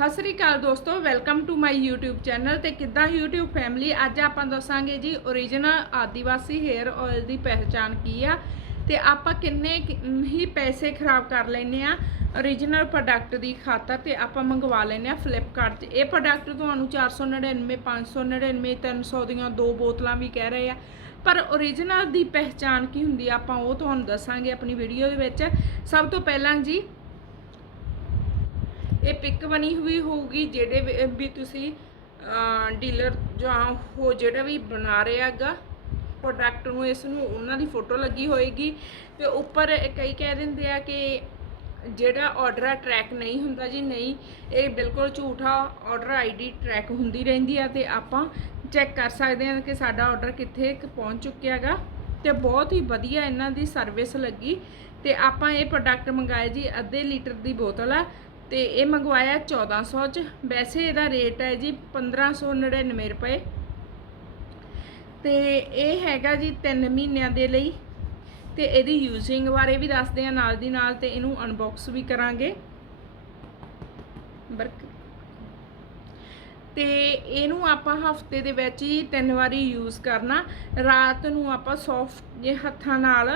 ਸਤਿ ਸ੍ਰੀ ਅਕਾਲ ਦੋਸਤੋ welcome to my YouTube channel ਤੇ ਕਿੱਦਾਂ YouTube ਫੈਮਿਲੀ ਅੱਜ ਆਪਾਂ ਦੱਸਾਂਗੇ ਜੀ origignal ਆਦੀਵਾਸੀ 헤ਅਰ ਆਇਲ ਦੀ ਪਹਿਚਾਨ ਕੀ ਆ ਤੇ ਆਪਾਂ ਕਿੰਨੇ ਹੀ ਪੈਸੇ ਖਰਾਬ ਕਰ ਲੈਨੇ ਆ origignal ਪ੍ਰੋਡਕਟ ਦੀ ਖਾਤਰ ਤੇ ਆਪਾਂ ਮੰਗਵਾ ਲੈਨੇ ਆ ਫਲਿੱਪਕਾਰਟ 'ਚ। ਇਹ ਪ੍ਰੋਡਕਟ ਤੁਹਾਨੂੰ 499 599 300 ਦੀਆਂ ਦੋ ਬੋਤਲਾਂ ਵੀ ਕਹਿ ਰਹੇ ਆ। ਪਰ origignal ਦੀ ਪਹਿਚਾਨ ਕੀ ਹੁੰਦੀ ਆ ਆਪਾਂ ਉਹ ਤੁਹਾਨੂੰ ਦੱਸਾਂਗੇ ਆਪਣੀ ਵੀਡੀਓ ਦੇ ਵਿੱਚ। ਸਭ ਤੋਂ ਪਹਿਲਾਂ ਜੀ ਇਹ ਪਿਕ ਬਣੀ ਹੋਈ ਹੋਊਗੀ ਜਿਹੜੇ ਵੀ- ਤੁਸੀਂ ਡੀਲਰ ਜਾਂ ਹੋ ਜਿਹੜਾ ਵੀ ਬਣਾ ਰਿਹਾ ਹੈਗਾ ਪ੍ਰੋਡਕਟ ਨੂੰ ਇਸ ਨੂੰ ਉਹਨਾਂ ਦੀ ਫੋਟੋ ਲੱਗੀ ਹੋਏਗੀ। ਤੇ ਉੱਪਰ ਕਈ ਕਹਿ ਦਿੰਦੇ ਆ ਕਿ ਜਿਹੜਾ ਆਰਡਰ ਆ ਟਰੈਕ ਨਹੀਂ ਹੁੰਦਾ ਜੀ, ਨਹੀਂ, ਇਹ ਬਿਲਕੁਲ ਝੂਠਾ ਆਰਡਰ ਆਈਡੀ ਟਰੈਕ ਹੁੰਦੀ ਰਹਿੰਦੀ ਆ ਤੇ ਆਪਾਂ ਚੈੱਕ ਕਰ ਸਕਦੇ ਹਾਂ ਕਿ ਸਾਡਾ ਆਰਡਰ ਕਿੱਥੇ ਪਹੁੰਚ ਚੁੱਕਿਆ ਹੈਗਾ। ਤੇ ਬਹੁਤ ਹੀ ਵਧੀਆ ਇਹਨਾਂ ਦੀ ਸਰਵਿਸ ਲੱਗੀ। ਤੇ ਆਪਾਂ ਇਹ ਪ੍ਰੋਡਕਟ ਮੰਗਾਇਆ ਜੀ, ਅੱਧੇ ਲੀਟਰ ਦੀ ਬੋਤਲ ਆ। ਤੇ ਇਹ ਮੰਗਵਾਇਆ 1400 ਚ। ਵੈਸੇ ਇਹਦਾ ਰੇਟ ਹੈ ਜੀ 1599 ਰੁਪਏ। ਤੇ ਇਹ ਹੈਗਾ ਜੀ 3 ਮਹੀਨਿਆਂ ਦੇ ਲਈ। ਤੇ ਇਹਦੀ ਯੂਜ਼ਿੰਗ ਬਾਰੇ ਵੀ ਦੱਸਦੇ ਆ ਨਾਲ ਦੀ ਨਾਲ ਤੇ ਇਹਨੂੰ ਅਨਬਾਕਸ ਵੀ ਕਰਾਂਗੇ। ਬਰਕ ਤੇ ਇਹਨੂੰ ਆਪਾਂ ਹਫ਼ਤੇ ਦੇ ਵਿੱਚ ਹੀ ਤਿੰਨ ਵਾਰੀ ਯੂਜ਼ ਕਰਨਾ। ਰਾਤ ਨੂੰ ਆਪਾਂ ਸੌਫਟ ਜੇ ਹੱਥਾਂ ਨਾਲ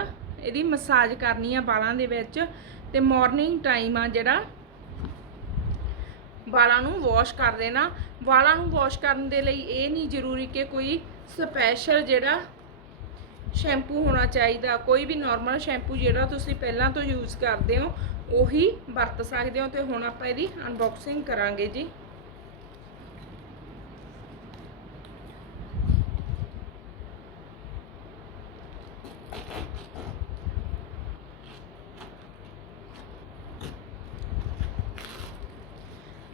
ਇਹਦੀ ਮਸਾਜ ਕਰਨੀ ਆ ਵਾਲਾਂ ਦੇ ਵਿੱਚ। ਤੇ ਮਾਰਨਿੰਗ ਟਾਈਮ ਆ ਜਿਹੜਾ। ਵਾਲਾਂ ਨੂੰ ਵਾਸ਼ ਕਰ ਦੇਣਾ। ਵਾਲਾਂ ਨੂੰ ਵਾਸ਼ ਕਰਨ ਦੇ ਲਈ ਇਹ ਨਹੀਂ ਜ਼ਰੂਰੀ ਕਿ ਕੋਈ ਸਪੈਸ਼ਲ ਜਿਹੜਾ ਸ਼ੈਂਪੂ ਹੋਣਾ ਚਾਹੀਦਾ। ਕੋਈ ਵੀ ਨਾਰਮਲ ਸ਼ੈਂਪੂ ਜਿਹੜਾ ਤੁਸੀਂ ਪਹਿਲਾਂ ਤੋਂ ਯੂਜ਼ ਕਰਦੇ ਹੋ, ਉਹੀ ਵਰਤ ਸਕਦੇ ਹੋ ਤੇ ਹੁਣ ਆਪਾਂ ਇਹਦੀ ਅਨਬਾਕਸਿੰਗ ਕਰਾਂਗੇ ਜੀ।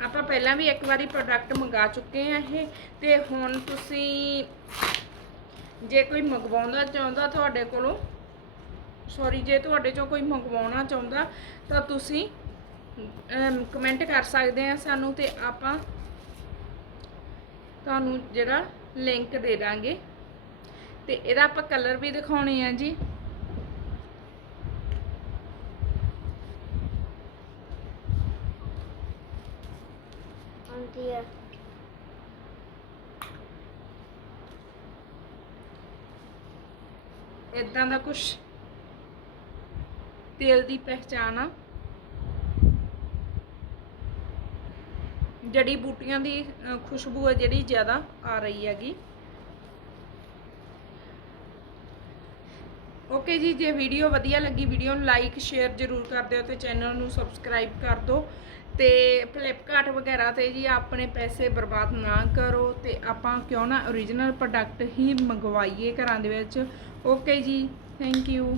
ਆਪਾਂ ਪਹਿਲਾਂ ਵੀ ਇੱਕ ਵਾਰੀ ਪ੍ਰੋਡਕਟ ਮੰਗਾ ਚੁੱਕੇ ਆ ਇਹ, ਤੇ ਹੁਣ ਤੁਸੀਂ ਜੇ ਕੋਈ ਮੰਗਵਾਉਣਾ ਚਾਹੁੰਦਾ ਤੁਹਾਡੇ ਕੋਲੋਂ ਸੌਰੀ ਜੇ ਤੁਹਾਡੇ ਚੋਂ ਕੋਈ ਮੰਗਵਾਉਣਾ ਚਾਹੁੰਦਾ, ਤਾਂ ਤੁਸੀਂ ਕਮੈਂਟ ਕਰ ਸਕਦੇ ਆ ਸਾਨੂੰ ਤੇ ਆਪਾਂ ਤੁਹਾਨੂੰ ਜਿਹੜਾ ਲਿੰਕ ਦੇ ਦਾਂਗੇ। ਤੇ ਇਹਦਾ ਆਪਾਂ ਕਲਰ ਵੀ ਦਿਖਾਉਣੇ ਆ ਜੀ। ਆਉਂਦੀ ਹੈ। ਇਦਾਂ ਦਾ ਕੁਝ ਤੇਲ ਦੀ ਪਹਿਚਾਨ ਆ। ਜੜੀ ਬੂਟੀਆਂ ਦੀ ਖੁਸ਼ਬੂ ਹੈ ਜਿਹੜੀ ਜ਼ਿਆਦਾ ਆ ਰਹੀ ਹੈਗੀ। ਓਕੇ ਜੀ, ਜੇ ਵੀਡੀਓ ਵਧੀਆ ਲੱਗੀ ਵੀਡੀਓ ਨੂੰ ਲਾਈਕ ਸ਼ੇਅਰ ਜ਼ਰੂਰ ਕਰ ਦਿਓ ਤੇ ਚੈਨਲ ਨੂੰ ਸਬਸਕ੍ਰਾਈਬ ਕਰ ਦਿਓ। ਤੇ ਫਲਿੱਪਕਾਰਟ ਵਗੈਰਾ ਤੇ ਜੀ ਆਪਣੇ ਪੈਸੇ ਬਰਬਾਦ ਨਾ ਕਰੋ ਤੇ ਆਪਾਂ ਕਿਉਂ ਨਾ origignal ਪ੍ਰੋਡਕਟ ਹੀ ਮੰਗਵਾਈਏ ਘਰਾਂ ਦੇ ਵਿੱਚ। ਓਕੇ ਜੀ ਥੈਂਕ ਯੂ